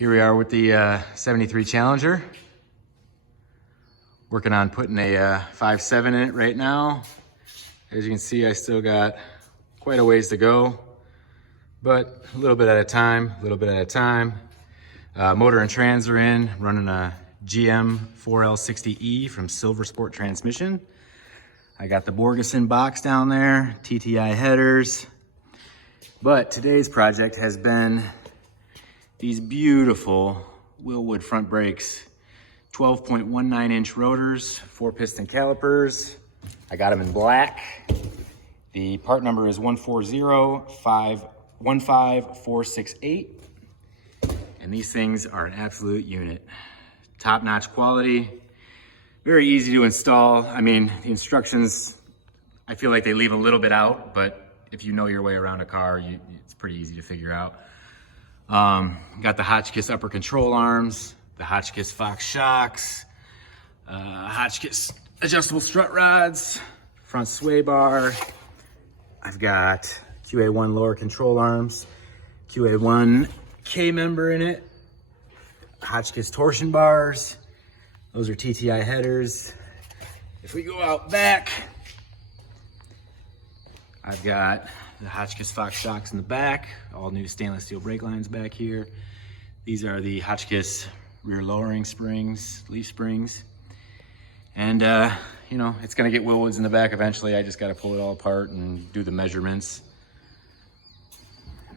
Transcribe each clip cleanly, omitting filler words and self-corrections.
Here we are with the 73 Challenger. Working on putting a 5.7 in it right now. As you can see, I still got quite a ways to go, but a little bit at a time, Motor and trans are in, running a GM 4L60E from Silver Sport Transmission. I got the Borgeson box down there, TTI headers. But today's project has been these beautiful Wilwoods front brakes, 12.19 inch rotors, 4-piston calipers. I got them in black. The part number is 1405155468. And these things are an absolute unit. Top-notch quality, very easy to install. I mean, the instructions, I feel like they leave a little bit out, but if you know your way around a car, it's pretty easy to figure out. Got the Hotchkiss upper control arms, the Hotchkiss Fox shocks, Hotchkiss adjustable strut rods, front sway bar. I've got QA1 lower control arms, QA1 K member in it, Hotchkiss torsion bars. Those are TTI headers. If we go out back, I've got the Hotchkiss Fox shocks in the back, all new stainless steel brake lines back here. These are the Hotchkiss rear lowering springs, leaf springs. And you know, it's gonna get Wilwoods in the back eventually. I just gotta pull it all apart and do the measurements.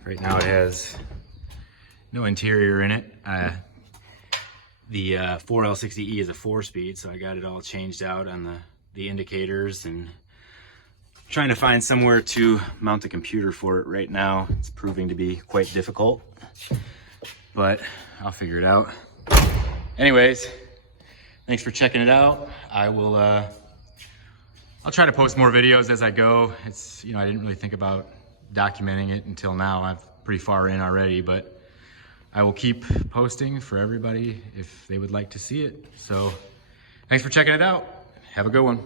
Right now it has no interior in it. The 4L60E is a 4-speed, so I got it all changed out on the indicators, and trying to find somewhere to mount a computer for it right now. It's proving to be quite difficult, but I'll figure it out. Anyways, thanks for checking it out. I'll try to post more videos as I go. It's, you know, I didn't really think about documenting it until now. I'm pretty far in already, but I will keep posting for everybody if they would like to see it. So thanks for checking it out. Have a good one.